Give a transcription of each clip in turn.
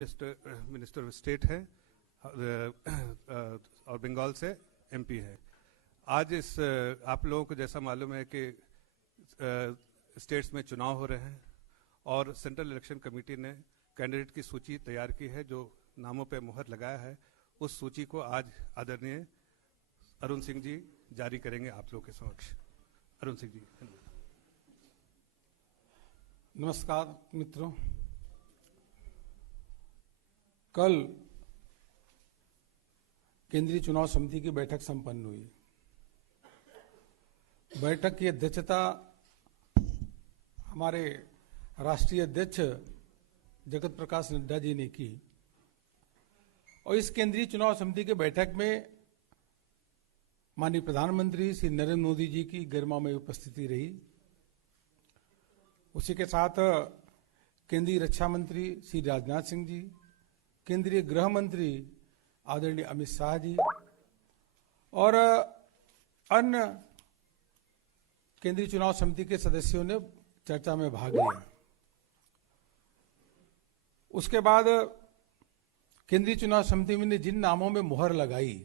Minister of state है और बंगाल से एमपी है। आज इस आप लोगों को जैसा मालूम है कि स्टेट्स में चुनाव हो रहे हैं और सेंट्रल इलेक्शन कमेटी ने कैंडिडेट की सूची तैयार की है जो नामों पे मुहर लगाया है। उस सूची को आज आदरणीय अरुण सिंह जी जारी करेंगे आप लोगों के समक्ष। अरुण सिंह जी। नमस्कार मित्रों, कल केंद्रीय चुनाव समिति की बैठक संपन्न हुई। बैठक की अध्यक्षता हमारे राष्ट्रीय अध्यक्ष जगत प्रकाश नड्डा जी ने की और इस केंद्रीय चुनाव समिति के बैठक में माननीय प्रधानमंत्री श्री नरेंद्र मोदी जी की गरिमामय उपस्थिति रही। उसी के साथ केंद्रीय रक्षा मंत्री श्री राजनाथ सिंह जी, केंद्रीय गृह मंत्री आदरणीय अमित शाह जी और अन्य केंद्रीय चुनाव समिति के सदस्यों ने चर्चा में भाग लिया। उसके बाद केंद्रीय चुनाव समिति ने जिन नामों में मुहर लगाई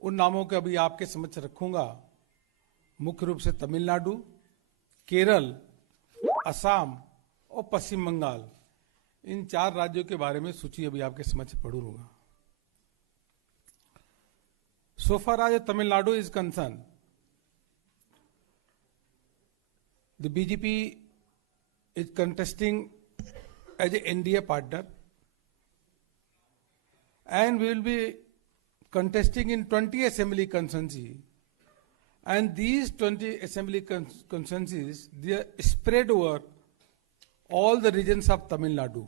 उन नामों को अभी आपके समक्ष रखूंगा। मुख्य रूप से तमिलनाडु, केरल, असम और पश्चिम बंगाल, इन 4 राज्यों के बारे में सूची अभी आपके समक्ष पढ़ूंगा। So far as Tamil Nadu is concerned, the BJP is contesting as a NDA partner and we will be contesting in 20 assembly constituencies, and these 20 assembly constituencies they are spread over all the regions of Tamil Nadu.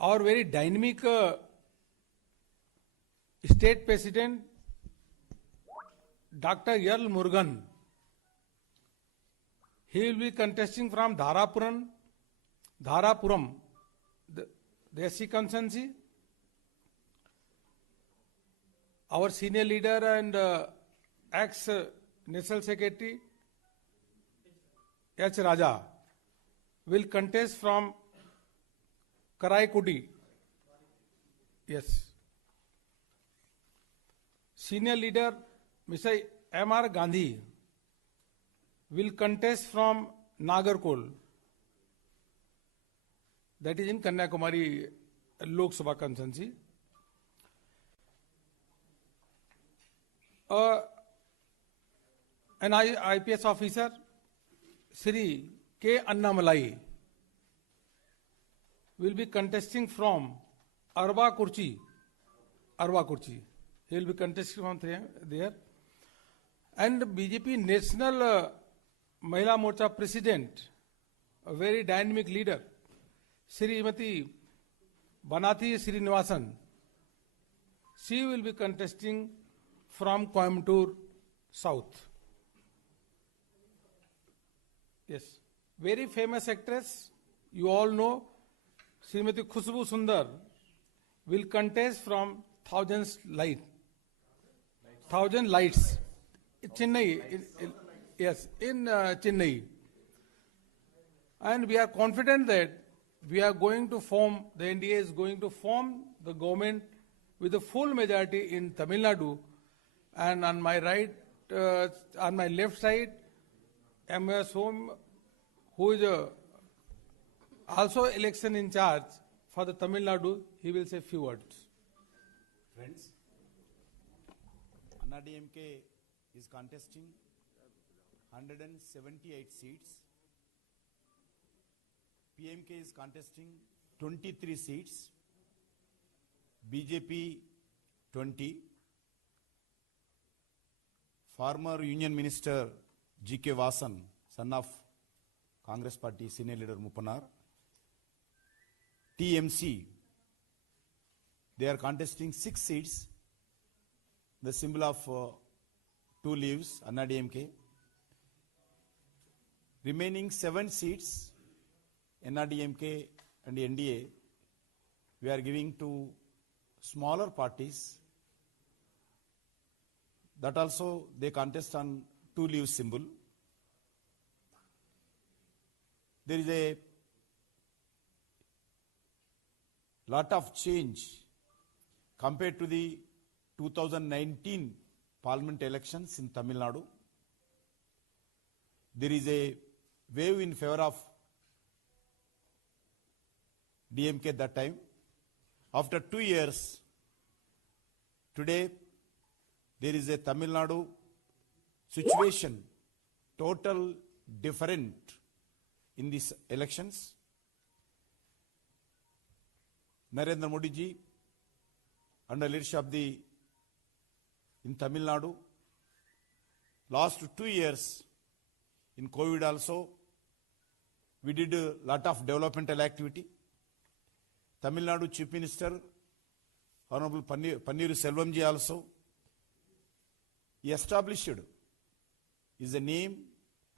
Our very dynamic state president Dr. L. Murugan, he will be contesting from Dharapuram, the SC constituency. Our senior leader and ex-National Secretary H. Raja will contest from Karaikudi. Yes. Senior leader Mr. M.R. Gandhi will contest from Nagarkol. That is in Kanyakumari Lok Sabha constituency. An IPS officer, Sri K. Annamalai, will be contesting from Arva Kurchi. He will be contesting from there. And BJP National Mahila Morcha President, a very dynamic leader, Srimati Banathi Srinivasan, she will be contesting from Coimbatore South. Yes, very famous actress, you all know, Srimati Khushbu Sundar will contest from Thousand Lights, Chennai. In Chennai. And we are confident that we are going to form, the NDA is going to form the government with a full majority in Tamil Nadu. And on my right, on my left side, M.S. Home, who is also election in charge for the Tamil Nadu, he will say few words. Friends, Anna DMK is contesting 178 seats. PMK is contesting 23 seats. BJP 20. Former Union Minister G.K. Vasan, son of Congress Party Senior Leader Mupanar. TMC, they are contesting 6 seats. The symbol of 2 leaves, Anna DMK. Remaining 7 seats, Anna DMK and NDA, we are giving to smaller parties. That also they contest on 2 leaves symbol. There is a lot of change compared to the 2019 parliament elections in Tamil Nadu. There is a wave in favor of DMK at that time. After 2 years, today there is a Tamil Nadu situation total different in these elections. Narendra Modi ji, under leadership of the in Tamil Nadu, last 2 years in COVID also, we did a lot of developmental activity. Tamil Nadu Chief Minister, Honorable Panneer Selvam ji also, he established his name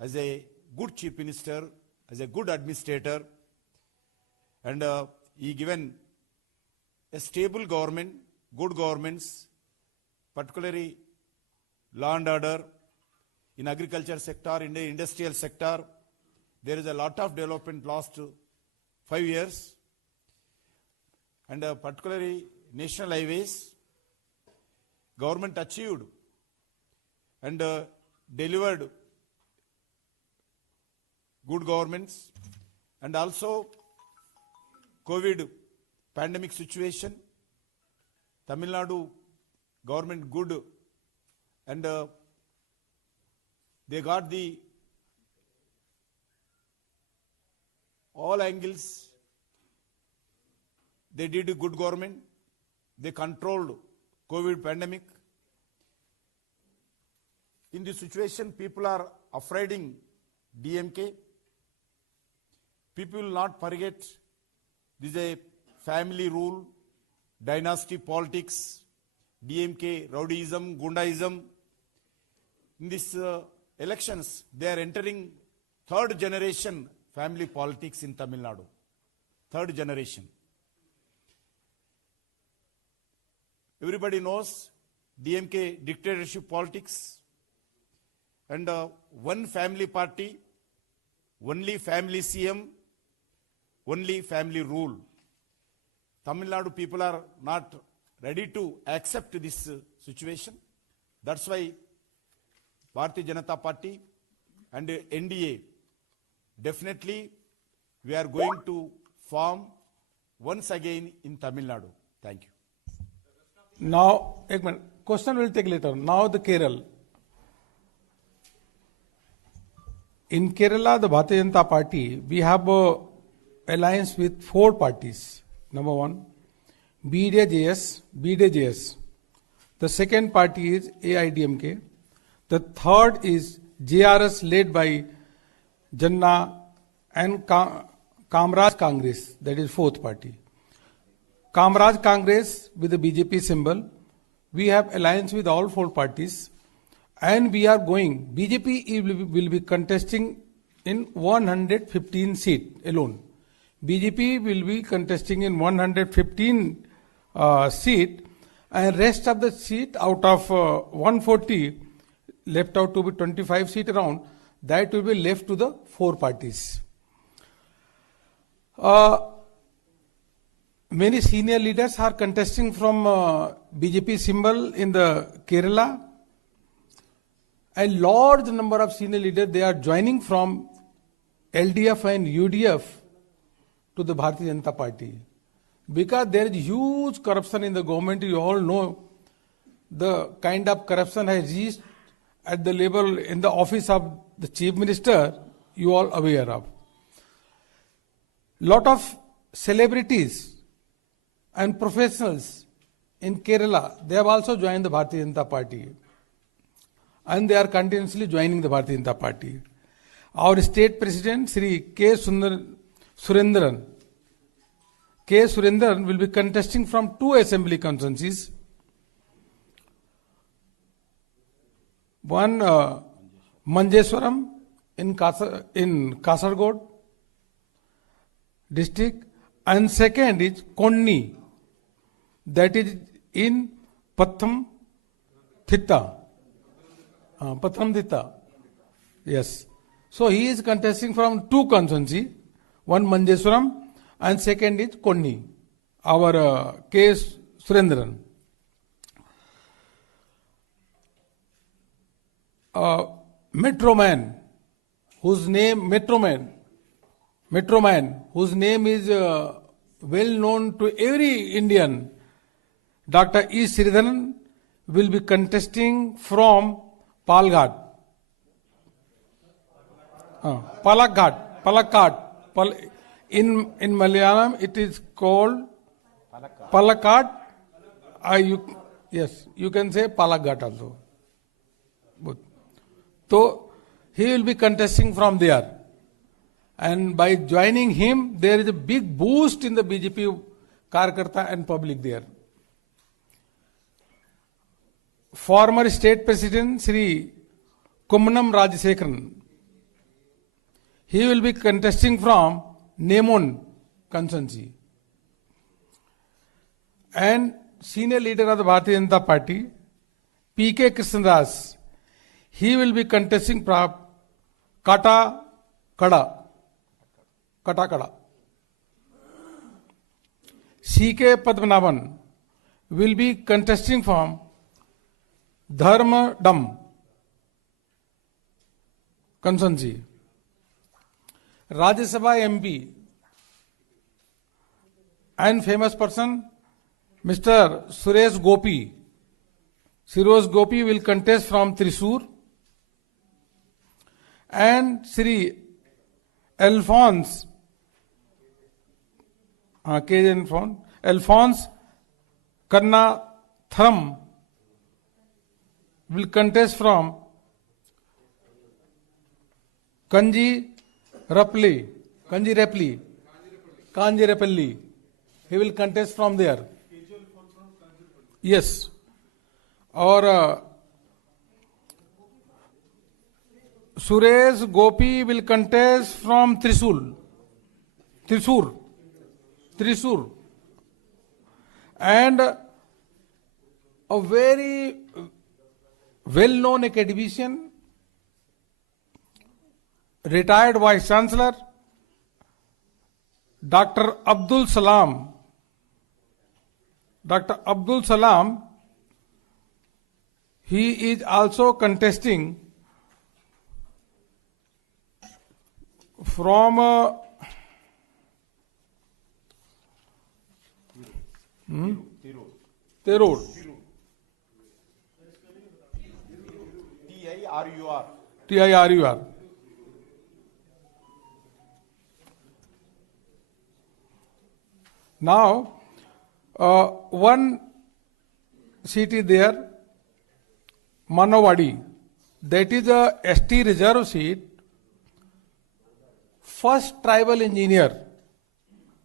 as a good Chief Minister, as a good administrator, and he given a stable government, good governments, particularly law and order in agriculture sector, in the industrial sector. There is a lot of development last 5 years, and particularly national highways, government achieved and delivered good governments, and also COVID pandemic situation, Tamil Nadu government good, and they got the all angles. They did a good government. They controlled COVID pandemic. In this situation, people are afraiding DMK. People will not forget this is a family rule, dynasty politics, DMK, rowdyism, gundaism. In these elections, they are entering third generation family politics in Tamil Nadu. Third generation. Everybody knows DMK dictatorship politics, and one family party, only family CM, only family rule. Tamil Nadu people are not ready to accept this situation. That's why Bharatiya Janata Party and NDA, definitely we are going to form once again in Tamil Nadu. Thank you. Now, एक minute. Question will take later. Now the Kerala. In Kerala, the Bharatiya Janata Party, we have a alliance with 4 parties. Number 1, BDJS. The second party is AIDMK. The third is JRS led by Janna and Kamraj Congress, that is 4th party. Kamraj Congress with the BJP symbol. We have alliance with all 4 parties, and we are going. BJP will be contesting in 115 seats alone. BJP will be contesting in 115 seats, and rest of the seat out of 140 left out to be 25 seats around, that will be left to the 4 parties. Many senior leaders are contesting from BJP symbol in the Kerala. A large number of senior leaders, they are joining from LDF and UDF to the Bharatiya Janata Party. Because there is huge corruption in the government, you all know the kind of corruption has reached at the level in the office of the Chief Minister, you all aware of. Lot of celebrities and professionals in Kerala, they have also joined the Bharatiya Janata Party. And they are continuously joining the Bharatiya Janata Party. Our state president, Sri K. Surendran will be contesting from 2 assembly constituencies. One, Manjeswaram in Kasaragod district, and second is Konni, that is in Pathamthitta. Yes. So he is contesting from 2 constituencies, one Manjeswaram and second is Konni. our K. Surendran. Metroman, whose name is well known to every Indian, Dr. E. Sridharan, will be contesting from Palghat. Palakkad. In Malayalam, it is called Palakkad. Yes, you can say Palakghat also. So he will be contesting from there. And by joining him, there is a big boost in the BJP Karyakarta and public there. Former State President Sri Kummanam Rajasekaran, he will be contesting from Nemon constituency. And senior leader of the Bharatiya Janata Party, P.K. Krishnadas, he will be contesting from Katakada. C.K. Padmanabhan will be contesting from Dharmadam constituency. Rajya Sabha MP and famous person Mr. Suresh Gopi will contest from Thrissur, and Sri Alphonse Kannatharam will contest from Kanjirapalli. He will contest from there. Yes. Or Suresh Gopi will contest from Thrissur. And a very well-known academician, retired Vice Chancellor, Dr. Abdul Salam, he is also contesting from Tirur. TIRUR. Now, one seat is there, Manawadi. That is a ST reserve seat. First tribal engineer,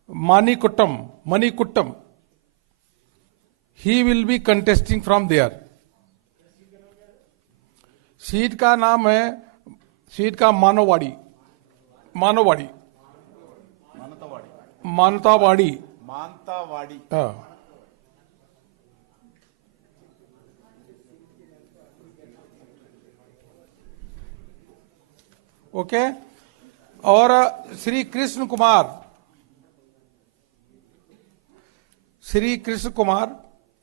Manikuttam, he will be contesting from there. Seat का नाम है मानववाड़ी. Okay. और Shri Krishna Kumar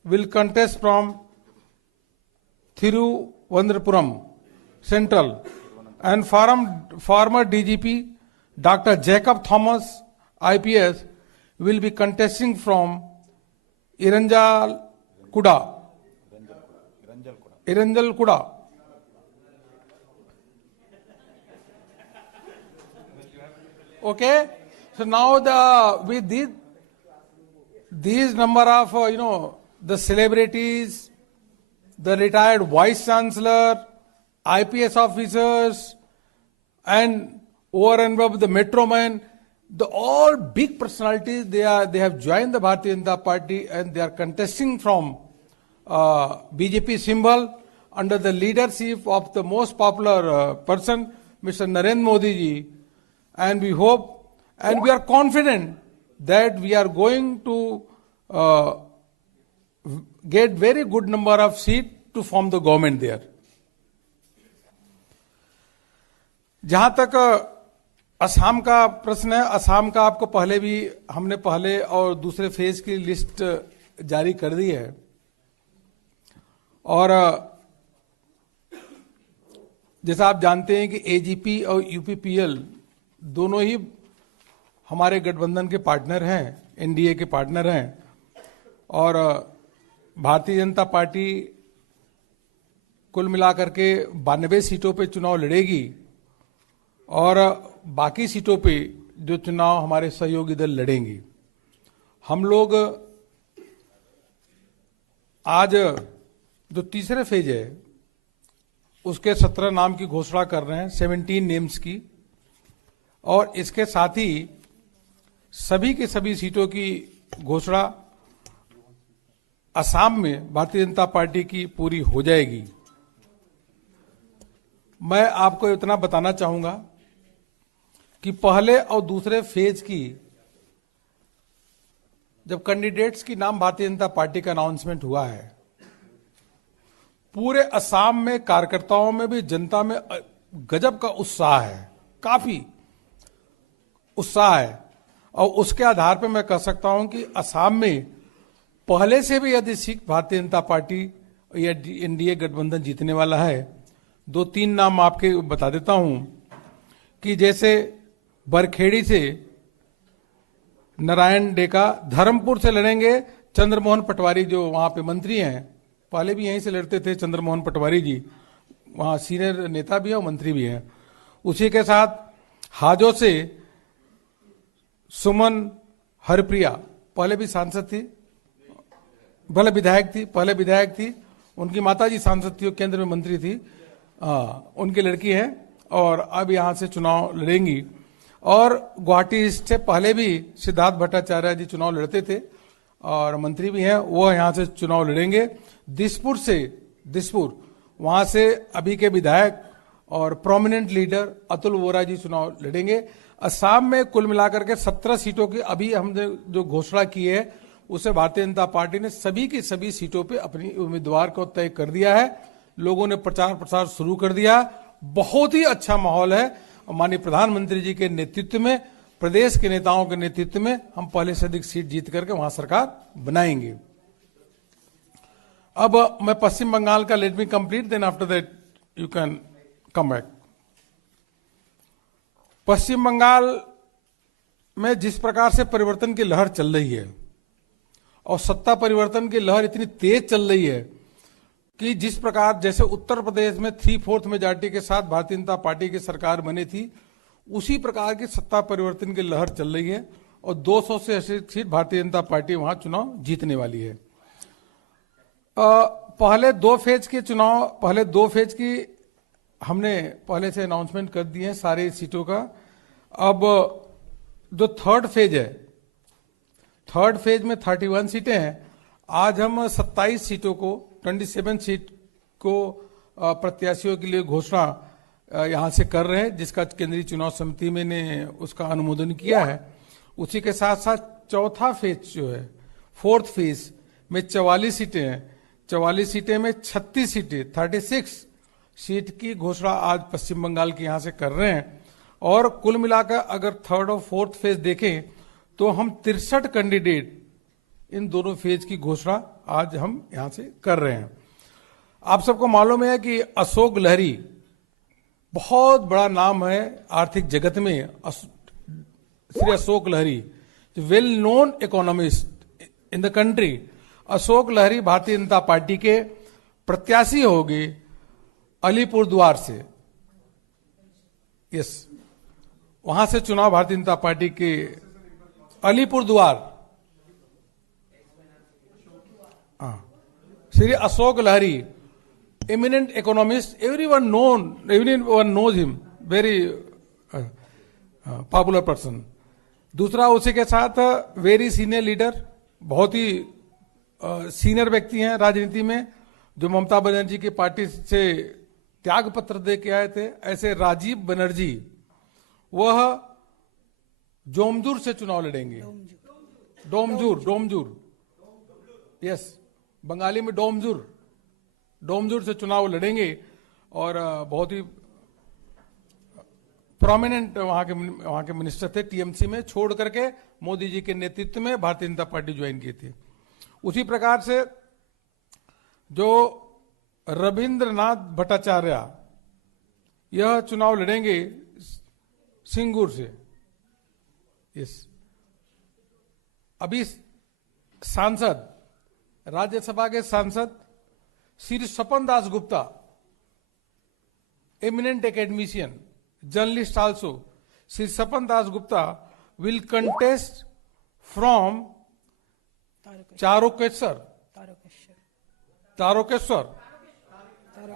will contest from Thiruvananthapuram Central, and former DGP Dr. Jacob Thomas IPS will be contesting from Iranjalkuda. Okay, so now with these number of the celebrities, the retired Vice Chancellor, IPS officers, and over and above the Metroman, all big personalities, they have joined the Bharatiya Janata Party and they are contesting from BJP symbol under the leadership of the most popular person, Mr. Narendra Modi ji. And we hope and we are confident that we are going to get very good number of seats to form the government there. जहां तक असम का प्रश्न है। असम का आपको पहले भी हमने पहले और दूसरे फेज की लिस्ट जारी कर दी है और जैसा आप जानते हैं कि एजीपी और यूपीपीएल दोनों ही हमारे गठबंधन के पार्टनर हैं, एनडीए के पार्टनर हैं और भारतीय जनता पार्टी कुल मिलाकर के 92 सीटों पे चुनाव लड़ेगी और बाकी सीटों पे जो चुनाव हमारे सहयोगी दल लड़ेंगे। हम लोग आज जो तीसरे फेज है उसके 17 नाम की घोषणा कर रहे हैं, 17 नेम्स की, और इसके साथ ही सभी के सभी सीटों की घोषणा असम में भारतीय जनता पार्टी की पूरी हो जाएगी। मैं आपको इतना बताना चाहूंगा कि पहले और दूसरे फेज की जब कैंडिडेट्स की नाम भारतीय जनता पार्टी का अनाउंसमेंट हुआ है, पूरे असम में कार्यकर्ताओं में भी जनता में गजब का उत्साह है, काफी उत्साह है। और उसके आधार पर मैं कह सकता हूं कि असम में पहले से भी यदि भारतीय जनता पार्टी या एनडीए गठबंधन जीतने वाला है। 2-3 नाम आपके बता देता हूं कि जैसे बरखेड़ी से नारायण डेका, धर्मपुर से लड़ेंगे चंद्रमोहन पटवारी जो वहां पे मंत्री हैं, पहले भी यहीं से लड़ते थे चंद्रमोहन पटवारी जी, वहां सीनियर नेता भी है और मंत्री भी हैं। उसी के साथ हाजो से सुमन हरप्रिया, पहले भी सांसद थी, पहले विधायक थी, उनकी माताजी सांसद थी और केंद्र में मंत्री थी, उनकी लड़की है और अब यहां से चुनाव लड़ेंगी। और गुवाहाटी ईस्ट से पहले भी सिद्धार्थ भट्टाचार्य जी चुनाव लड़ते थे और मंत्री भी हैं, वो यहां से चुनाव लड़ेंगे। दिसपुर वहां से अभी के विधायक और प्रोमिनेंट लीडर अतुल वोरा जी चुनाव लड़ेंगे। असम में कुल मिलाकर के 17 सीटों की अभी हमने जो घोषणा की है उसे भारतीय जनता पार्टी ने सभी की सभी सीटों पे अपनी उम्मीदवार को तय कर दिया है। लोगों ने प्रचार प्रसार शुरू कर दिया। बहुत ही अच्छा माहौल है। माननीय प्रधानमंत्री जी के नेतृत्व में, प्रदेश के नेताओं के नेतृत्व में हम पहले से अधिक सीट जीत करके वहां सरकार बनाएंगे। अब मैं पश्चिम बंगाल का, let me complete, then after that you can come back. Paschim Bangal में जिस प्रकार से परिवर्तन की लहर चल रही है और सत्ता परिवर्तन की लहर इतनी तेज चल रही है कि जिस प्रकार जैसे उत्तर प्रदेश में 3/4 मेजॉरिटी के साथ भारतीय जनता पार्टी की सरकार बनी थी, उसी प्रकार की सत्ता परिवर्तन की लहर चल रही है और 200 से 80 सीट भारतीय जनता पार्टी वहां चुनाव जीतने वाली है। पहले दो फेज की हमने पहले से अनाउंसमेंट कर दिए हैं सारी सीटों का। अब जो थर्ड फेज में 31 सीटें हैं। आज हम 27 सीटों को, 27 सीट को प्रत्याशियों के लिए घोषणा यहां से कर रहे हैं, जिसका केंद्रीय चुनाव समिति में ने उसका अनुमोदन किया है। उसी के साथ साथ चौथा फेज जो है, फोर्थ फेज में 44 सीटें हैं। 44 सीटें में 36 सीटें, 36 सीट की घोषणा आज पश्चिम बंगाल के यहां से कर रहे हैं। और कुल मिलाकर अगर थर्ड और फोर्थ फेज देखें तो हम 63 कैंडिडेट इन दोनों फेज की घोषणा आज हम यहां से कर रहे हैं। आप सबको मालूम है कि अशोक लहरी बहुत बड़ा नाम है आर्थिक जगत में। Shri Ashok Lahiri, well known economist in the country, Ashok Lahiri Bharatiya Janata party के प्रत्याशी होंगे अलीपुरद्वार से। यस, वहां से चुनाव भारतीय जनता पार्टी के अलीपुरद्वार। श्री अशोक लहरी, eminent economist, everyone knows him, very popular person. दूसरा उसी के साथ वेरी सीनियर लीडर, बहुत ही सीनियर व्यक्ति हैं राजनीति में, जो ममता बनर्जी की पार्टी से त्याग पत्र दे के आए थे, ऐसे राजीव बनर्जी, वह जोमजूर से चुनाव लड़ेंगे। डोमजूर, यस, बंगाली में डोमजूर से चुनाव लड़ेंगे और बहुत ही प्रोमिनेंट वहां के मिनिस्टर थे टीएमसी में, छोड़ करके मोदी जी के नेतृत्व में भारतीय जनता पार्टी ज्वाइन की थी। उसी प्रकार से जो रविंद्रनाथ भट्टाचार्य यह चुनाव लड़ेंगे सिंगूर से। इस अभी सांसद, राज्यसभा के सांसद Shri Swapan Das Gupta, eminent academician, journalist also, Sri Sapan Das Gupta will contest from Charokeshwar,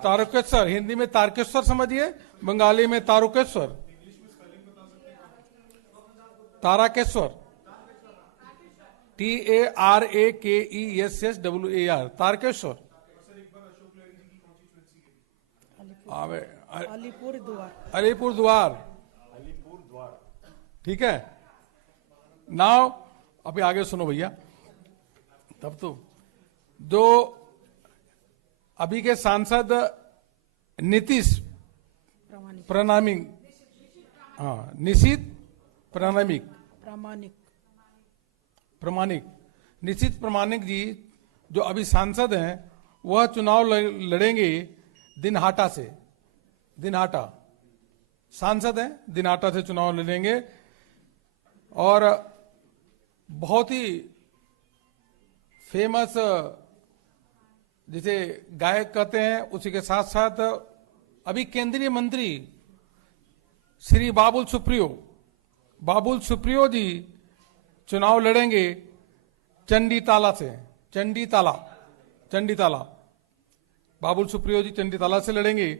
Tarkeshwar, Hindi में तारकेश्वर समझिए, बंगाली में तारकेश्वर, तारकेश्वर, TARAKESSWAR, तारकेश्वर। अलीपुर द्वार, ठीक है। नाउ अभी आगे सुनो भैया। तब तो जो अभी के सांसद नीतीश प्रमाणिक, हाँ निशित निशित प्रमाणिक जी जो अभी सांसद हैं, वह चुनाव लड़ेंगे दिनहाटा से। दिनहाटा सांसद हैं, दिनहाटा से चुनाव लड़ेंगे। और बहुत ही फेमस, जिसे गायक कहते हैं, उसी के साथ साथ अभी केंद्रीय मंत्री श्री बाबुल सुप्रियो जी चुनाव लड़ेंगे चंडीताला से। चंडीताला बाबुल सुप्रियो जी चंडीताला से लड़ेंगे।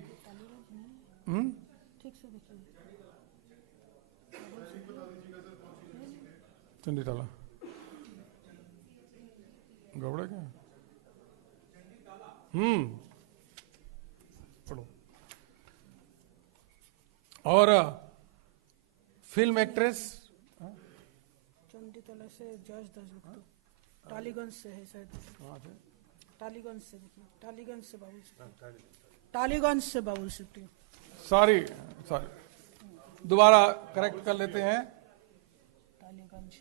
चंडीताला गौड़ा क्या? पढ़ो। और फिल्म एक्ट्रेस चंडीताला से जज दासगुप्ता, टालीगंज से है शायद, टालीगंज से, देखिए टालीगंज से बाबुल सुप्रियो। सॉरी दोबारा करेक्ट कर लेते हैं। Tollygunge,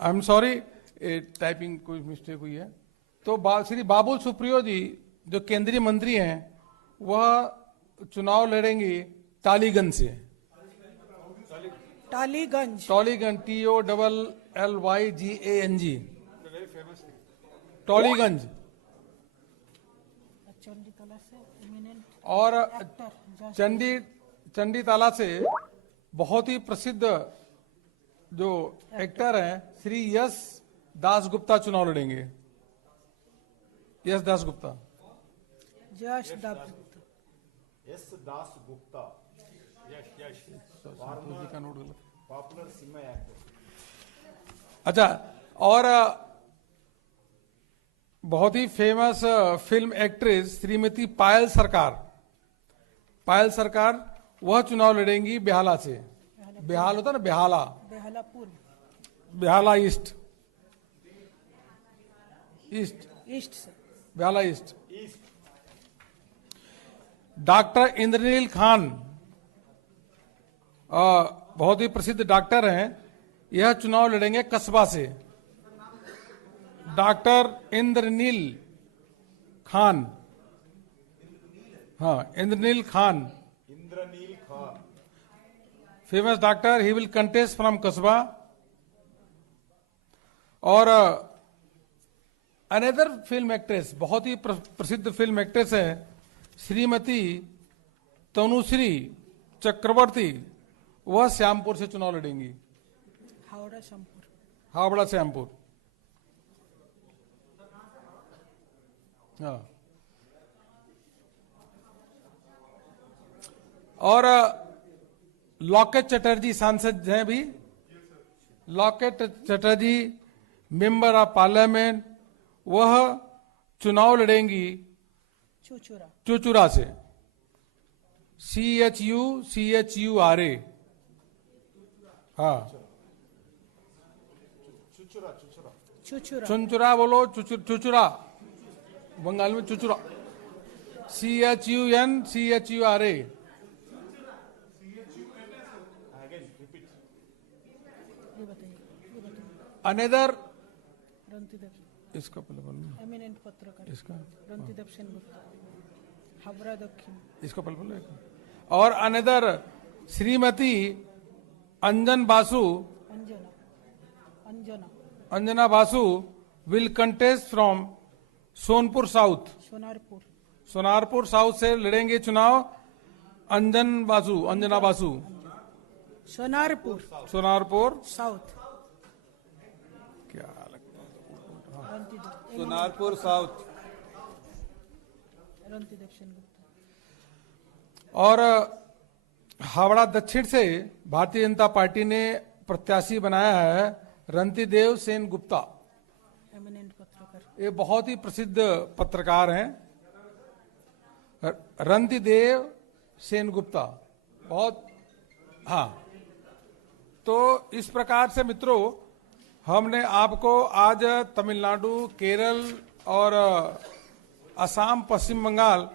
I am sorry, typing कोई मिस्टेक हुई है। तो श्री बाबुल सुप्रियो जी जो केंद्रीय मंत्री हैं, वह चुनाव लड़ेंगे टालीगंज से। टालीगंज TOLLYGANG, टॉलीगंज। चंडीताला से eminent और actor, चंडीताला से बहुत ही प्रसिद्ध जो एक्टर हैं श्री यश दासगुप्ता चुनाव लड़ेंगे। यश दासगुप्ता, जश दासगुप्ता, का नोट गलत। Popular cinema actor. अच्छा, और बहुत ही फेमस फिल्म एक्ट्रेस श्रीमती पायल सरकार वह चुनाव लड़ेंगी बेहाला से। बेहाल होता ना, बेहाला ईस्ट से, बेहाला ईस्ट। डॉक्टर इंद्रनील खान बहुत ही प्रसिद्ध डॉक्टर हैं, यह चुनाव लड़ेंगे कस्बा से। Doctor Indranil Khan, famous doctor, he will contest from Kasba. और अनदर फिल्म एक्ट्रेस, बहुत ही प्रसिद्ध फिल्म एक्ट्रेस है श्रीमती तनुश्री चक्रवर्ती, वह श्यामपुर से चुनाव लड़ेंगी। हावड़ा श्यामपुर। हाँ। और लॉकेट चटर्जी सांसद हैं भी। Locket Chatterjee member of parliament, वह चुनाव लड़ेंगी चुचुरा से। CHURA, हाँ चुनचुरा बोलो, चुचुरा बंगाल में चुचुरा। CHUNCHURA ये बताइए। अनदर रंतिदेव इसका पहले बोलना, एमिनेंट पत्रकार इसका रंतिदेव सेनगुप्ता, हावड़ा दक्षिण। इसको पहले बोलना। और another Shrimati Anjan Basu, Anjana Anjana Anjana Basu will contest from Sonpur south, Sonarpur Sonarpur south से लड़ेंगे चुनाव। अंजना बासु सोनारपुर सोनारपुर साउथ। क्या लगता है? रंतिदेव सोनारपुर साउथ। रंतिदेव सेनगुप्ता। और हावड़ा दक्षिण से भारतीय जनता पार्टी ने प्रत्याशी बनाया है रंतिदेव सेन गुप्ता। एमिनेंट पत्रकार ये बहुत ही प्रसिद्ध पत्रकार हैं, रंतिदेव सेन गुप्ता, बहुत। हाँ, तो इस प्रकार से मित्रों, हमने आपको आज तमिलनाडु, केरल और असम, पश्चिम बंगाल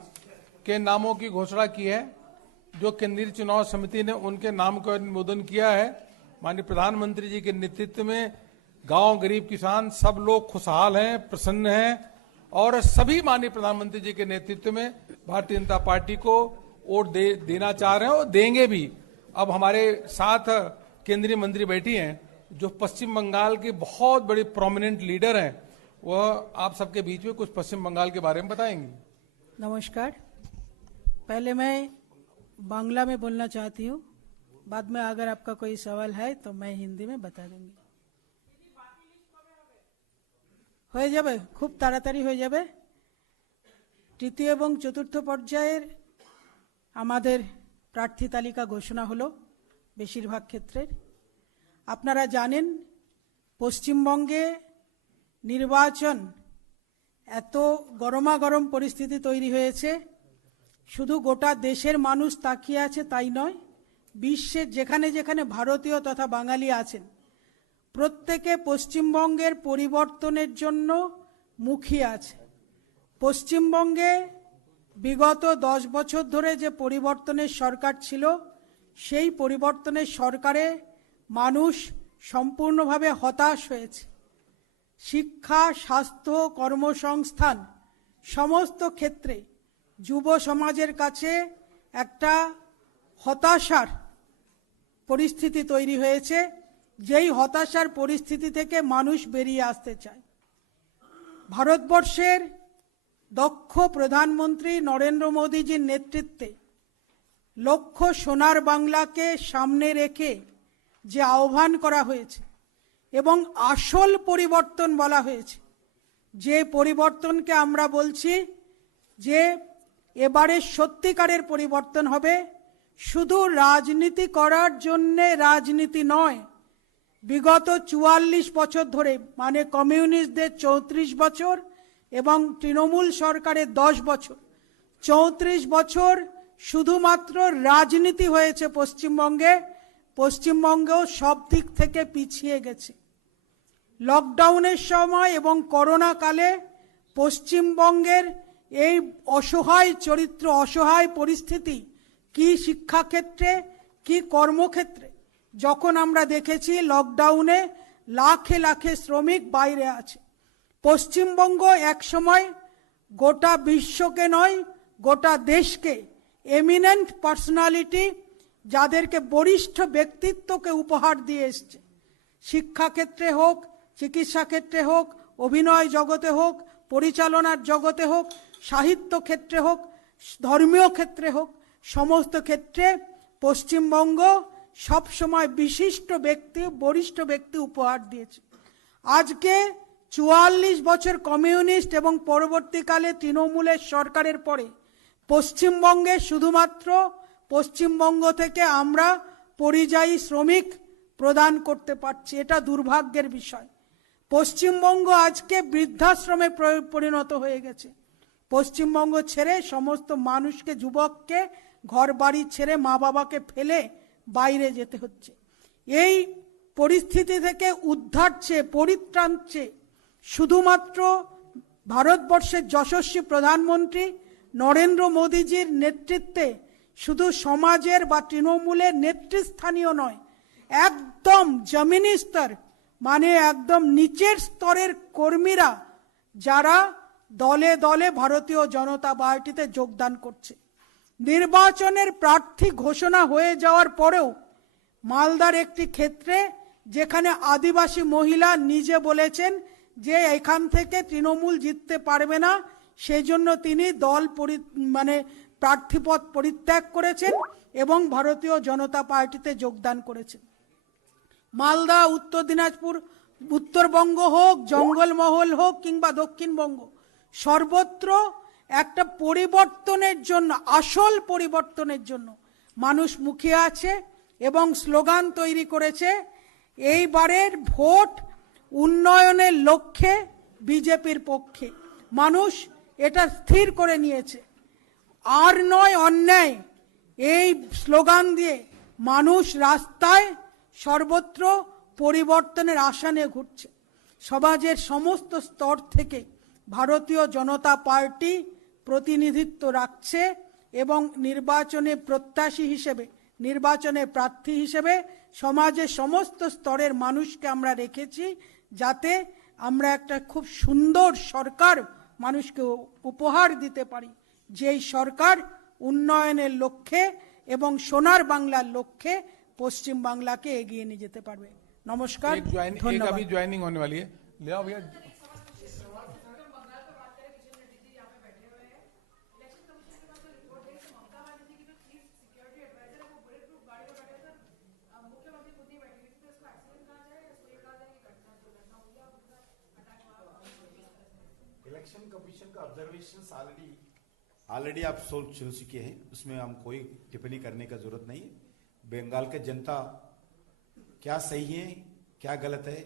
के नामों की घोषणा की है। जो केंद्रीय चुनाव समिति ने उनके नाम का अनुमोदन किया है। माननीय प्रधानमंत्री जी के नेतृत्व में गांव, गरीब, किसान सब लोग खुशहाल हैं, प्रसन्न हैं और सभी माननीय प्रधानमंत्री जी के नेतृत्व में भारतीय जनता पार्टी को वोट देना चाह रहे हैं और देंगे भी। अब हमारे साथ केंद्रीय मंत्री बैठी हैं जो पश्चिम बंगाल की बहुत बड़ी प्रोमिनेंट लीडर हैं, वह आप सबके बीच में कुछ पश्चिम बंगाल के बारे में बताएंगी। नमस्कार। पहले मैं बांग्ला में बोलना चाहती हूँ, बाद में अगर आपका कोई सवाल है तो मैं हिंदी में बता दूंगी। হয়ে যাবে, খুব তাড়াতাড়ি হয়ে যাবে। তৃতীয় এবং চতুর্থ পর্যায়ের আমাদের প্রার্থী তালিকা ঘোষণা হলো বেশিরভাগ ক্ষেত্রে। আপনারা জানেন পশ্চিমবঙ্গে নির্বাচন এত গরমাগরম পরিস্থিতি তৈরি হয়েছে, শুধু গোটা দেশের মানুষ তাকিয়ে আছে তাই নয়, বিশ্বের যেখানে যেখানে ভারতীয় তথা বাঙালি আছেন প্রত্যেকে পশ্চিমবঙ্গের পরিবর্তনের জন্য মুখিয়ে আছে। পশ্চিমবঙ্গে বিগত 10 বছর ধরে যে পরিবর্তনের সরকার ছিল, সেই পরিবর্তনের সরকারে মানুষ সম্পূর্ণভাবে হতাশ হয়েছে। শিক্ষা, স্বাস্থ্য, কর্মসংস্থান সমস্ত ক্ষেত্রে যুব সমাজের কাছে একটা হতাশার পরিস্থিতি তৈরি হয়েছে, যেই হতাশার পরিস্থিতি থেকে মানুষ বেরিয়ে আসতে চায়। ভারতবর্ষের দক্ষ প্রধানমন্ত্রী নরেন্দ্র মোদীজির নেতৃত্বে লক্ষ্য সোনার বাংলাকে সামনে রেখে যে আহ্বান করা হয়েছে এবং আসল পরিবর্তন বলা হয়েছে, যে পরিবর্তনকে আমরা বলছি যে এবারে সত্যিকারের পরিবর্তন হবে, শুধু রাজনীতি করার জন্যে রাজনীতি নয়। বিগত 44 বছর ধরে, মানে কমিউনিস্টদের 34 বছর এবং তৃণমূল সরকারের 10 বছর, 34 বছর শুধুমাত্র রাজনীতি হয়েছে পশ্চিমবঙ্গে। পশ্চিমবঙ্গেও সব দিক থেকে পিছিয়ে গেছে। লকডাউনের সময় এবং করোনা কালে পশ্চিমবঙ্গের এই অসহায় চরিত্র, অসহায় পরিস্থিতি, কি শিক্ষাক্ষেত্রে, কি কর্মক্ষেত্রে, যখন আমরা দেখেছি লকডাউনে লাখে লাখে শ্রমিক বাইরে আছে। পশ্চিমবঙ্গ একসময় গোটা বিশ্বকে নয়, গোটা দেশকে এমিনেন্ট পার্সোনালিটি, যাদেরকে বরিষ্ঠ ব্যক্তিত্বকে উপহার দিয়ে এসছে। শিক্ষাক্ষেত্রে হোক, চিকিৎসা ক্ষেত্রে হোক, অভিনয় জগতে হোক, পরিচালনার জগতে হোক, সাহিত্য ক্ষেত্রে হোক, ধর্মীয় ক্ষেত্রে হোক, সমস্ত ক্ষেত্রে পশ্চিমবঙ্গ সবসময় বিশিষ্ট ব্যক্তি, বরিষ্ঠ ব্যক্তি উপহার দিয়েছে। আজকে 44 বছর কমিউনিস্ট এবং পরবর্তীকালে তৃণমূলের সরকারের পরে পশ্চিমবঙ্গে শুধুমাত্র পশ্চিমবঙ্গ থেকে আমরা পরিযায়ী শ্রমিক প্রদান করতে পারছি। এটা দুর্ভাগ্যের বিষয়। পশ্চিমবঙ্গ আজকে বৃদ্ধাশ্রমে পরিণত হয়ে গেছে। পশ্চিমবঙ্গ ছেড়ে সমস্ত মানুষকে, যুবককে ঘর বাড়ি ছেড়ে, মা বাবাকে ফেলে বাইরে যেতে হচ্ছে। এই পরিস্থিতি থেকে উদ্ধার চেয়ে, পরিত্রাণ চেয়ে শুধুমাত্র ভারতবর্ষের যশস্বী প্রধানমন্ত্রী নরেন্দ্র মোদীজির নেতৃত্বে শুধু সমাজের বা তৃণমূলের নেতৃস্থানীয় নয়, একদম জমিনি স্তর মানে একদম নিচের স্তরের কর্মীরা যারা দলে দলে ভারতীয় জনতা পার্টিতে যোগদান করছে। নির্বাচনের প্রার্থী ঘোষণা হয়ে যাওয়ার পরেও মালদার একটি ক্ষেত্রে যেখানে আদিবাসী মহিলা নিজে বলেছেন যে এখান থেকে তৃণমূল জিততে পারবে না, সেজন্য তিনি দল মানে প্রার্থীপদ পরিত্যাগ করেছেন এবং ভারতীয় জনতা পার্টিতে যোগদান করেছেন। মালদা, উত্তর দিনাজপুর, উত্তরবঙ্গ হোক, জঙ্গলমহল হোক কিংবা দক্ষিণবঙ্গ, সর্বত্র একটা পরিবর্তনের জন্য, আসল পরিবর্তনের জন্য মানুষ মুখিয়ে আছে এবং স্লোগান তৈরি করেছে। এইবারের ভোট উন্নয়নের লক্ষ্যে বিজেপির পক্ষে, মানুষ এটা স্থির করে নিয়েছে। আর নয় অন্যায়, এই স্লোগান দিয়ে মানুষ রাস্তায় সর্বত্র পরিবর্তনের আশা নিয়ে ঘুরছে। সমাজের সমস্ত স্তর থেকে ভারতীয় জনতা পার্টি প্রতিনিধিত্ব রাখছে এবং নির্বাচনে প্রত্যাশী হিসেবে, নির্বাচনের প্রার্থী হিসেবে সমাজের সমস্ত স্তরের মানুষকে আমরা রেখেছি, যাতে আমরা একটা খুব সুন্দর সরকার মানুষকে উপহার দিতে পারি, যেই সরকার উন্নয়নের লক্ষ্যে এবং সোনার বাংলার লক্ষ্যে পশ্চিম বাংলাকে এগিয়ে নিয়ে যেতে पारবে। नमस्कार, एक अभी ज्वाइनिंग होने वाली है, ले आओ भैया। इलेक्शन कमीशन का ऑब्जर्वेशन ऑलरेडी आप सोच चुके हैं, उसमें हम कोई टिप्पणी करने का जरूरत नहीं है। बंगाल के जनता क्या सही है क्या गलत है,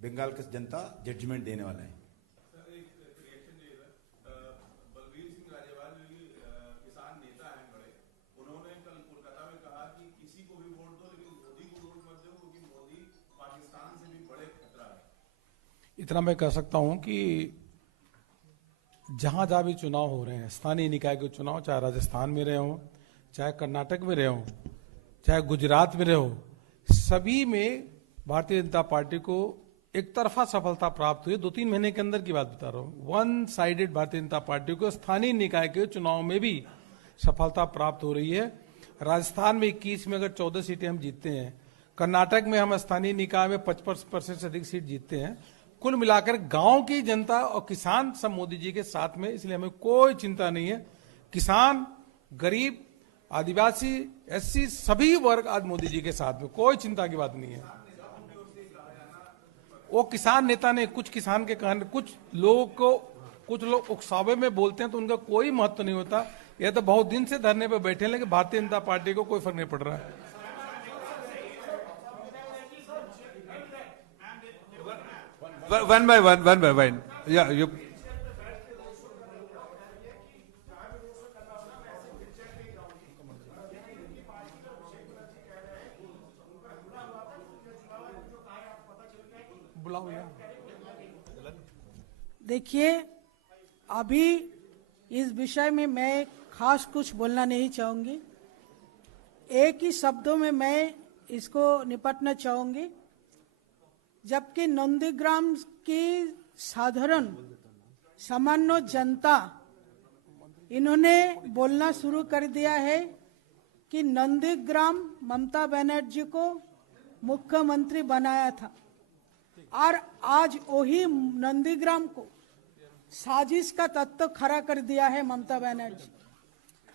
बंगाल की जनता जजमेंट देने वाला है। बलबीर सिंह राजेवाल जो किसान नेता हैं बड़े, उन्होंने कल कोलकाता में कहा कि किसी को भी वोट दो लेकिन मोदी को वोट मत दो, क्योंकि मोदी पाकिस्तान से भी बड़े खतरा है। इतना मैं कह सकता हूं कि जहां जहां भी चुनाव हो रहे हैं, स्थानीय निकाय के चुनाव, चाहे राजस्थान में रहे हो, चाहे कर्नाटक में रहे हो, चाहे गुजरात में रहे हो, सभी में भारतीय जनता पार्टी को एक तरफा सफलता प्राप्त हुई। 2-3 महीने के अंदर की बात बता रहा हूं। वन साइडेड भारतीय जनता पार्टी को स्थानीय निकाय के चुनाव में भी सफलता प्राप्त हो रही है। राजस्थान में 21 में अगर 14 सीटें हम जीतते हैं, कर्नाटक में हम स्थानीय निकाय में 55% से अधिक सीट जीतते हैं। कुल मिलाकर गांव की जनता और किसान सब मोदी जी के साथ में, इसलिए हमें कोई चिंता नहीं है। किसान, गरीब, आदिवासी, एससी सभी वर्ग आज मोदी जी के साथ में, कोई चिंता की बात नहीं है। वो किसान नेता ने कुछ किसान के कहने, कुछ लोग उकसावे में बोलते हैं तो उनका कोई महत्व नहीं होता। यह तो बहुत दिन से धरने पे बैठे हैं, लेकिन भारतीय जनता पार्टी को कोई फर्क नहीं पड़ रहा है। One by one. Yeah, you. बुलाओ यार। देखिए, अभी इस विषय में मैं खास कुछ बोलना नहीं चाहूंगी। एक ही शब्दों में मैं इसको निपटना चाहूंगी। जबकि नंदीग्राम की साधारण सामान्य जनता, इन्होंने बोलना शुरू कर दिया है कि नंदीग्राम ममता बनर्जी को मुख्यमंत्री बनाया था, और आज वही नंदीग्राम को साजिश का तत्व खड़ा कर दिया है ममता बनर्जी।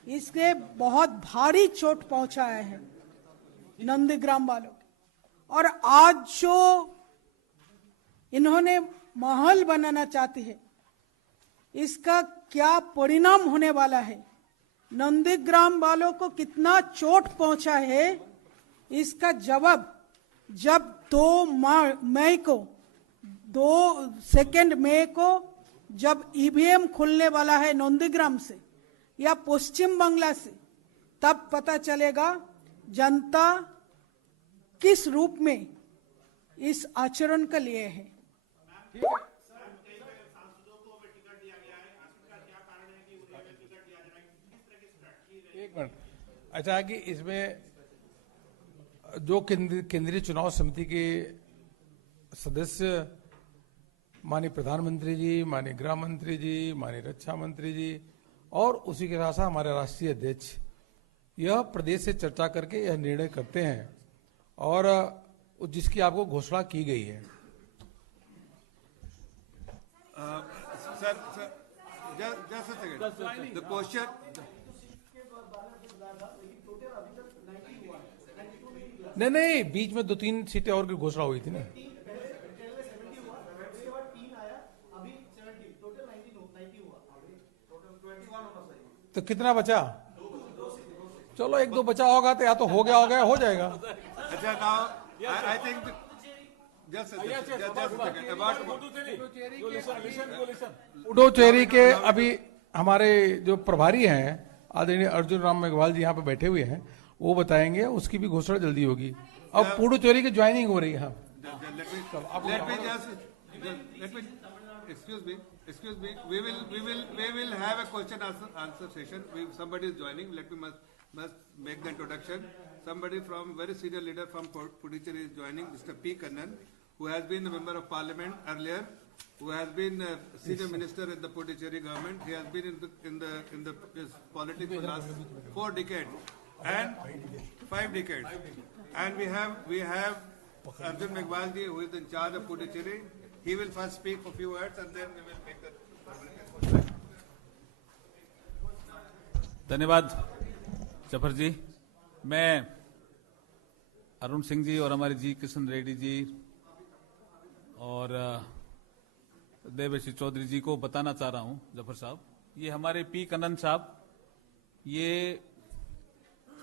इसके बहुत भारी चोट पहुंचाया है नंदीग्राम वालों को। और आज जो इन्होंने माहौल बनाना चाहती है, इसका क्या परिणाम होने वाला है, नंदीग्राम वालों को कितना चोट पहुंचा है, इसका जवाब जब 2 मई को जब ईवीएम खुलने वाला है नंदीग्राम से या पश्चिम बांग्ला से, तब पता चलेगा जनता किस रूप में इस आचरण के लिए है। एक मिनट, अच्छा कि इसमें जो केंद्रीय चुनाव समिति के सदस्य माननीय प्रधानमंत्री जी, माननीय गृह मंत्री जी, माननीय रक्षा मंत्री जी और उसी के साथ साथ हमारे राष्ट्रीय अध्यक्ष यह प्रदेश से चर्चा करके यह निर्णय करते हैं और जिसकी आपको घोषणा की गई है। Sir, just a second. The question. नहीं, बीच में 2-3 सीटें और की घोषणा हुई थी ना। तो कितना बचा? चलो 1-2 बचा होगा तो या तो हो गया हो जाएगा। अच्छा, now I think just a second. About Puducherry के अभी हमारे जो प्रभारी हैं आदरणीय अर्जुन राम मेघवाल जी यहाँ पे बैठे हुए हैं, वो बताएंगे, उसकी भी घोषणा जल्दी होगी। अब पुडुचेरी की ज्वाइनिंग हो रही है। हाँ, excuse me. We will have a question answer session. Somebody is joining. Let me must make the introduction. Somebody from very senior leader from Puducherry is joining, Mr. P. Kannan, who has been a member of parliament earlier, who has been a senior minister in the Puducherry government. He has been in the politics for the last 4 decades and 5 decades. And we have Arjun Meghwal ji, who is in charge of Puducherry. He will first speak for a few words and then we will make the. धन्यवाद जफर जी। मैं अरुण सिंह जी और हमारे जी किशन रेड्डी जी और देवेशी चौधरी जी को बताना चाह रहा हूं, जफर साहब, ये हमारे पी कन्नन साहब ये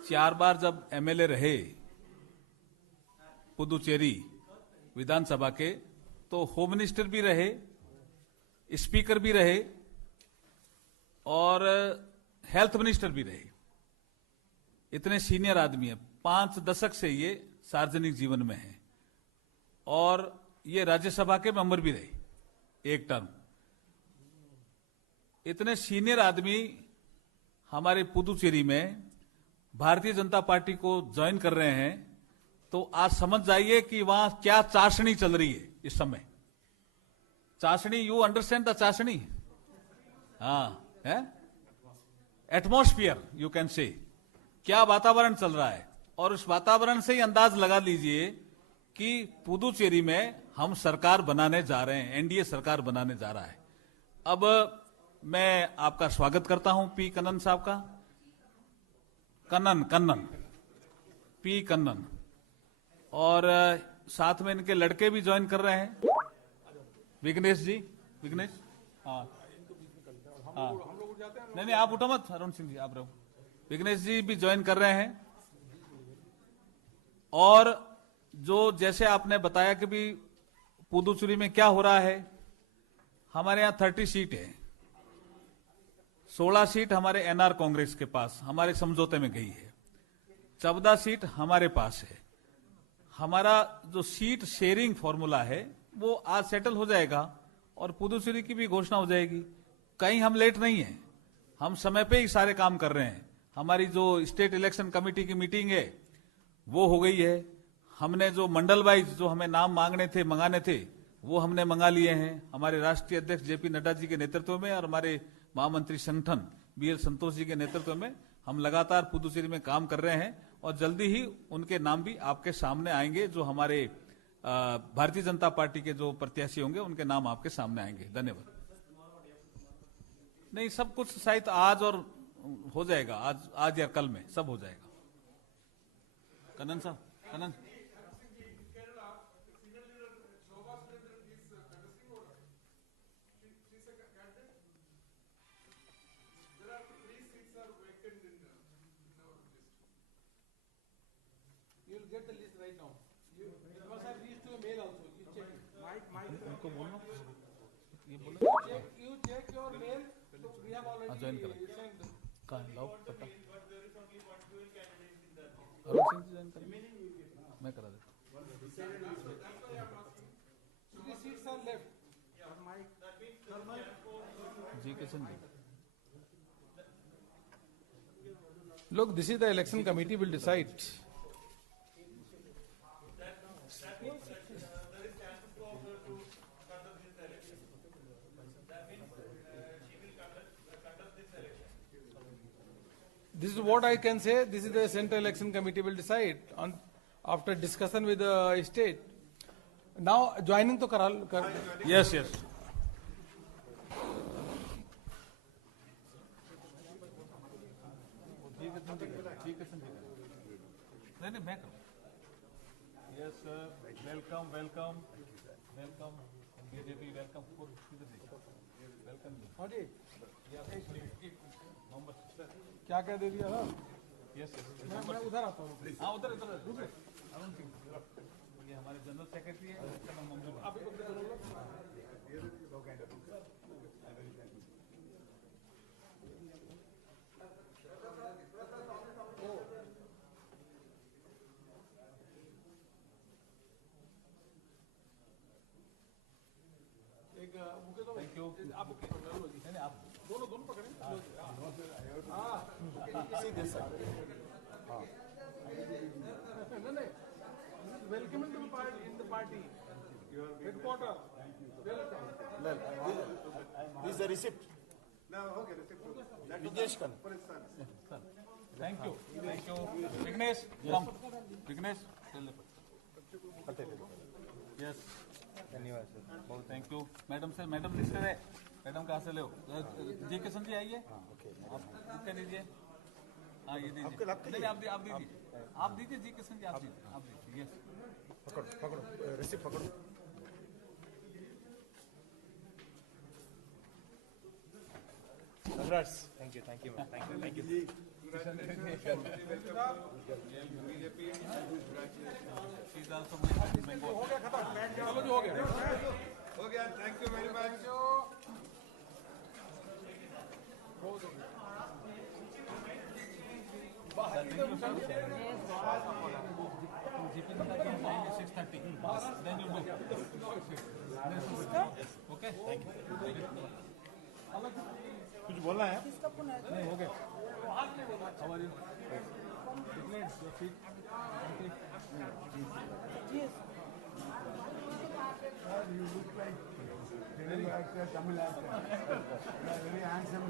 4 बार जब एमएलए रहे पुदुचेरी विधानसभा के, तो होम मिनिस्टर भी रहे, स्पीकर भी रहे और हेल्थ मिनिस्टर भी रहे। इतने सीनियर आदमी है, 5 दशक से ये सार्वजनिक जीवन में है और ये राज्यसभा के मेंबर भी रहे 1 टर्म। इतने सीनियर आदमी हमारे पुदुचेरी में भारतीय जनता पार्टी को ज्वाइन कर रहे हैं, तो आज समझ जाइए कि वहां क्या चाशनी चल रही है इस समय। चाशनी, यू अंडरस्टैंड द चाशनी? हाँ, है एटमॉस्फियर, यू कैन से। क्या वातावरण चल रहा है, और उस वातावरण से ही अंदाज लगा लीजिए कि पुदुचेरी में हम सरकार बनाने जा रहे हैं, एनडीए सरकार बनाने जा रहा है। अब मैं आपका स्वागत करता हूं पी कन्नन साहब का। कन्नन पी कन्नन, और साथ में इनके लड़के भी ज्वाइन कर रहे हैं, विघ्नेश जी। विघ्नेश, हाँ, नहीं आप उठो मत, अरुण सिंह जी आप रहो। विघ्नेश जी भी ज्वाइन कर रहे हैं। और जो जैसे आपने बताया कि भी पुदुचेरी में क्या हो रहा है, हमारे यहाँ 30 सीट है, 16 सीट हमारे एनआर कांग्रेस के पास हमारे समझौते में गई है, 14 सीट हमारे पास है। हमारा जो सीट शेयरिंग फॉर्मूला है वो आज सेटल हो जाएगा और पुदुचेरी की भी घोषणा हो जाएगी। कहीं हम लेट नहीं है, हम समय पे ही सारे काम कर रहे हैं। हमारी जो स्टेट इलेक्शन कमेटी की मीटिंग है वो हो गई है। हमने जो मंडल वाइज जो हमें नाम मंगाने थे वो हमने मंगा लिए हैं। हमारे राष्ट्रीय अध्यक्ष जेपी नड्डा जी के नेतृत्व में और हमारे महामंत्री संगठन बीएल संतोष जी के नेतृत्व में हम लगातार पुदुचेरी में काम कर रहे हैं और जल्दी ही उनके नाम भी आपके सामने आएंगे। जो हमारे भारतीय जनता पार्टी के जो प्रत्याशी होंगे उनके नाम आपके सामने आएंगे। धन्यवाद। नहीं, सब कुछ शायद आज और हो जाएगा, आज या कल में सब हो जाएगा। कन्नन साहब, Kannan get the list right now. Because I reached to a mail also. You check. उनको बोलना, ये बोलो। You check your mail. So we have already join करें। sent. कहाँ लाओ पता। अरुण सिंह जी ज्वाइन करें, मैं करा देता हूँ। 3 seats are left. Ji Kishan ji. Look, this is the election committee will decide. This is what I can say. This is the Central Election Committee will decide on after discussion with the state. Now joining to Karal. Yes, yes. नहीं मैं करूँ। Yes sir, welcome, welcome, welcome, BJP, welcome for welcome. हाँ जी। क्या क्या दे दिया था? Yes, yes. मैं उधर आता हूँ। हाँ उधर उधर अरुण सिंह ये हमारे जनरल सेक्रेटरी है आप एक बार बोलो। एक बुके दो। थैंक यू आप बुके नहीं नहीं आप दोनों दोनों पकड़े। Welcome to the party in the party. Headquarter. Welcome. This is the receipt. Vignesh Khan. Thank you Vignesh come Vignesh yes धन्यवाद सर बहुत थैंक यू मैडम से मैडम लिस्ट है मैडम कहाँ से ले जी किशन जी आइए आप कह दीजिए हाँ ये दीजिए नहीं आप दीजिए आप दीजिए जी किशन जी आप दीजिए यस पकड़ो पकड़ो रिसीप्ट पकड़ो Congrats. Thank you, thank you, ma'am. Thank you, thank you. She's also my member. हो गया खत्म। चलो जो हो गया। हो गया, thank you very much. GP आएंगे 6:30 then you do okay thank you कुछ बोलना है नहीं हो गया। How are you? Your feet. Yes. You look like Tamil actor, very handsome.